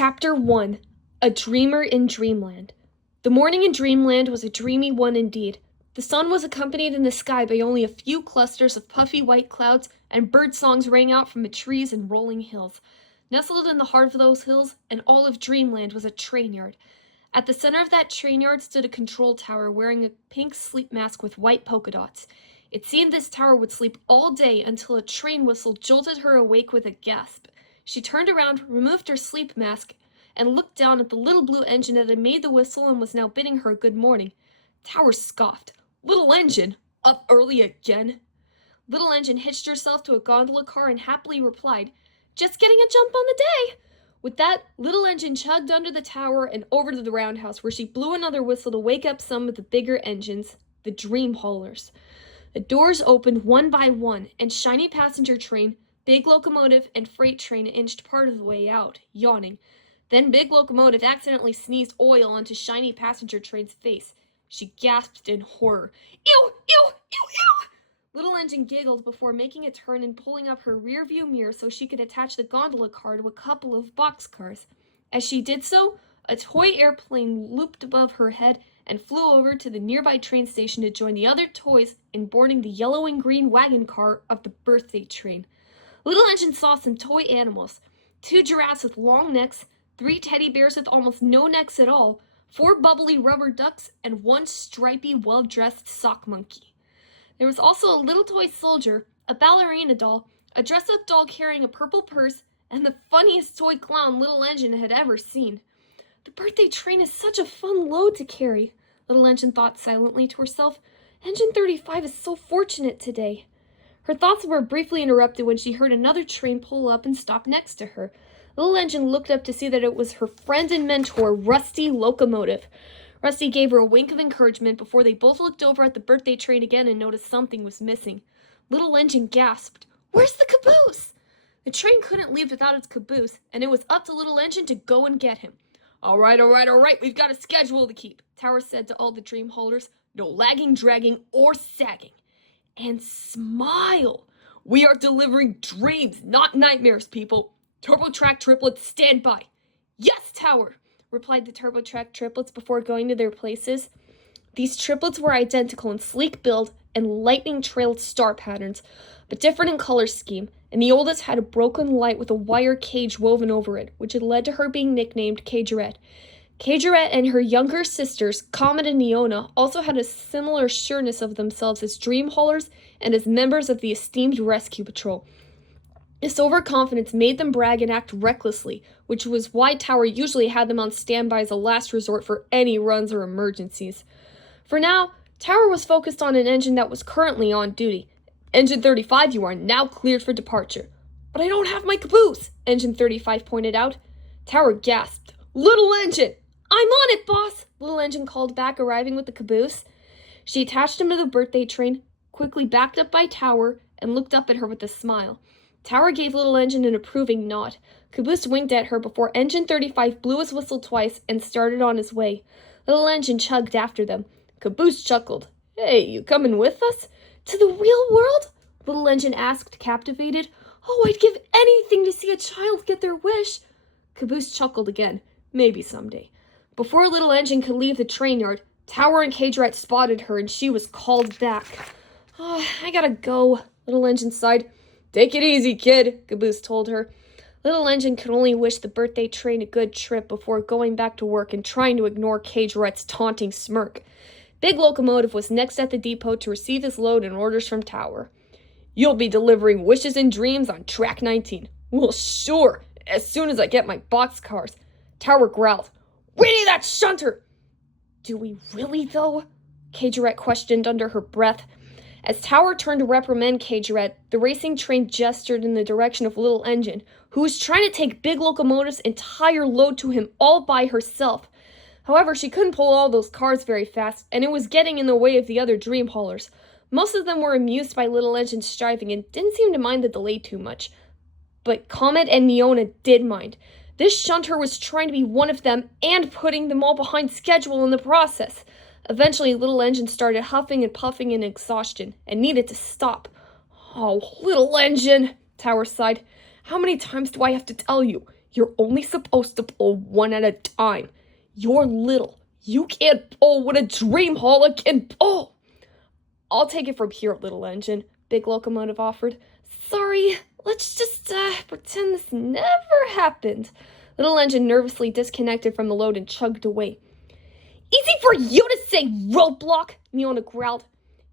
Chapter 1 A Dreamer in Dreamland. The morning in Dreamland was a dreamy one indeed. The sun was accompanied in the sky by only a few clusters of puffy white clouds, and bird songs rang out from the trees and rolling hills. Nestled in the heart of those hills, and all of Dreamland, was a train yard. At the center of that train yard stood a control tower wearing a pink sleep mask with white polka dots. It seemed this tower would sleep all day until a train whistle jolted her awake with a gasp. She turned around, removed her sleep mask, and looked down at the little blue engine that had made the whistle and was now bidding her good morning. Tower scoffed. "Little engine? Up early again?" Little engine hitched herself to a gondola car and happily replied, "Just getting a jump on the day." With that, Little Engine chugged under the tower and over to the roundhouse, where she blew another whistle to wake up some of the bigger engines, the dream haulers. The doors opened one by one, and Shiny Passenger Train, Big Locomotive, and Freight Train inched part of the way out, yawning. Then Big Locomotive accidentally sneezed oil onto Shiny Passenger Train's face. She gasped in horror. "Ew, ew, ew, ew!" Little Engine giggled before making a turn and pulling up her rear-view mirror so she could attach the gondola car to a couple of boxcars. As she did so, a toy airplane looped above her head and flew over to the nearby train station to join the other toys in boarding the yellow and green wagon car of the birthday train. Little Engine saw some toy animals: 2 giraffes with long necks, 3 teddy bears with almost no necks at all, 4 bubbly rubber ducks, and 1 stripy, well-dressed sock monkey. There was also a little toy soldier, a ballerina doll, a dress-up doll carrying a purple purse, and the funniest toy clown Little Engine had ever seen. The birthday train is such a fun load to carry, Little Engine thought silently to herself. Engine 35 is so fortunate today. Her thoughts were briefly interrupted when she heard another train pull up and stop next to her. Little Engine looked up to see that it was her friend and mentor, Rusty Locomotive. Rusty gave her a wink of encouragement before they both looked over at the birthday train again and noticed something was missing. Little Engine gasped, "Where's the caboose?" The train couldn't leave without its caboose, and it was up to Little Engine to go and get him. All right, we've got a schedule to keep," Tower said to all the dream holders. "No lagging, dragging, or sagging. And smile! We are delivering dreams, not nightmares, people. TurboTrack triplets, stand by." "Yes, Tower," replied the TurboTrack triplets before going to their places. These triplets were identical in sleek build and lightning-trailed star patterns, but different in color scheme, and the oldest had a broken light with a wire cage woven over it, which had led to her being nicknamed Cagerette. Cagerette and her younger sisters, Comet and Neona, also had a similar sureness of themselves as dream haulers and as members of the esteemed rescue patrol. This overconfidence made them brag and act recklessly, which was why Tower usually had them on standby as a last resort for any runs or emergencies. For now, Tower was focused on an engine that was currently on duty. "Engine 35, you are now cleared for departure." "But I don't have my caboose," Engine 35 pointed out. Tower gasped. "Little Engine!" "I'm on it, boss," Little Engine called back, arriving with the caboose. She attached him to the birthday train, quickly backed up by Tower, and looked up at her with a smile. Tower gave Little Engine an approving nod. Caboose winked at her before Engine 35 blew his whistle twice and started on his way. Little Engine chugged after them. Caboose chuckled. "Hey, you coming with us?" "To the real world?" Little Engine asked, captivated. "Oh, I'd give anything to see a child get their wish." Caboose chuckled again. "Maybe someday." Before Little Engine could leave the train yard, Tower and Cagerette spotted her, and she was called back. "Oh, I gotta go," Little Engine sighed. "Take it easy, kid," Caboose told her. Little Engine could only wish the birthday train a good trip before going back to work and trying to ignore Cagerette's taunting smirk. Big Locomotive was next at the depot to receive his load and orders from Tower. "You'll be delivering wishes and dreams on track 19. "Well, sure, as soon as I get my boxcars." Tower growled. "We need that shunter!" "Do we really, though?" Cagerette questioned under her breath. As Tower turned to reprimand Cagerette, the racing train gestured in the direction of Little Engine, who was trying to take Big Locomotive's entire load to him all by herself. However, she couldn't pull all those cars very fast, and it was getting in the way of the other dream haulers. Most of them were amused by Little Engine's striving and didn't seem to mind the delay too much. But Comet and Neona did mind. This shunter was trying to be one of them and putting them all behind schedule in the process. Eventually, Little Engine started huffing and puffing in exhaustion and needed to stop. "Oh, Little Engine," Tower sighed. "How many times do I have to tell you? You're only supposed to pull one at a time. You're little. You can't pull what a dream hauler can pull. I'll take it from here, little engine, Big Locomotive offered. Sorry, let's just pretend this never happened. Little engine nervously disconnected from the load and chugged away. Easy for you to say, roadblock, Neona growled.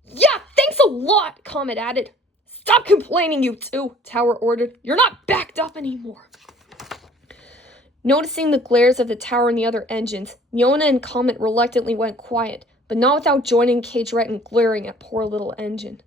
Yeah, thanks a lot, Comet added. Stop complaining, you two, Tower ordered. You're not backed up anymore. Noticing the glares of the tower and the other engines, Neona and Comet reluctantly went quiet, but not without joining Cage Rat and glaring at poor little engine.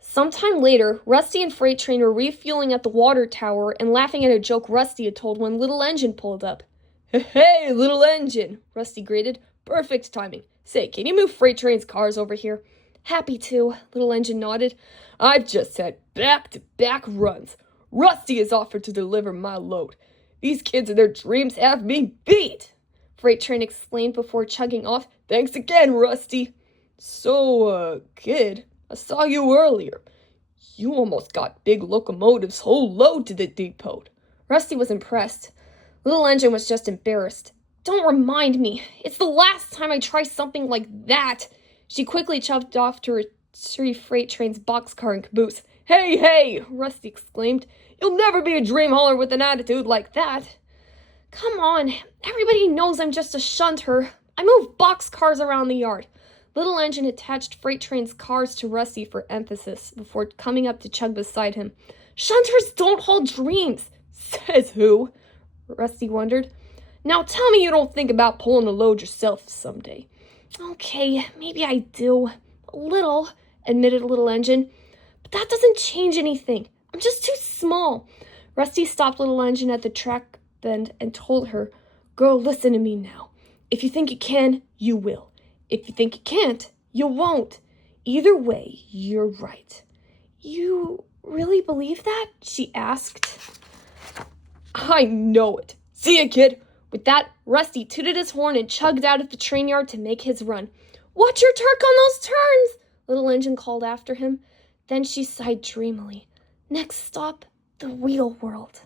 Sometime later, Rusty and Freight Train were refueling at the water tower and laughing at a joke Rusty had told when Little Engine pulled up. Hey, Little Engine, Rusty greeted. Perfect timing. Say, can you move Freight Train's cars over here? Happy to, Little Engine nodded. I've just had back-to-back runs. Rusty has offered to deliver my load. These kids and their dreams have me beat, Freight Train explained before chugging off. Thanks again, Rusty. So, kid, I saw you earlier. You almost got Big Locomotive's whole load to the depot. Rusty was impressed. Little Engine was just embarrassed. Don't remind me. It's the last time I try something like that. She quickly shoved off to retrieve Freight Train's boxcar and caboose. Hey, Rusty exclaimed. You'll never be a dream hauler with an attitude like that. Come on, everybody knows I'm just a shunter. I move boxcars around the yard. Little Engine attached Freight Train's cars to Rusty for emphasis before coming up to chug beside him. Shunters don't haul dreams, says who? Rusty wondered. Now tell me you don't think about pulling a load yourself someday. Okay, maybe I do. A little, admitted Little Engine. But that doesn't change anything. I'm just too small. Rusty stopped Little Engine at the track bend and told her, Girl, listen to me now. If you think you can, you will. If you think you can't, you won't. Either way, you're right. You really believe that? She asked. I know it. See ya, kid. With that, Rusty tooted his horn and chugged out of the train yard to make his run. Watch your Turk on those turns, Little Engine called after him. Then she sighed dreamily. Next stop, the real world.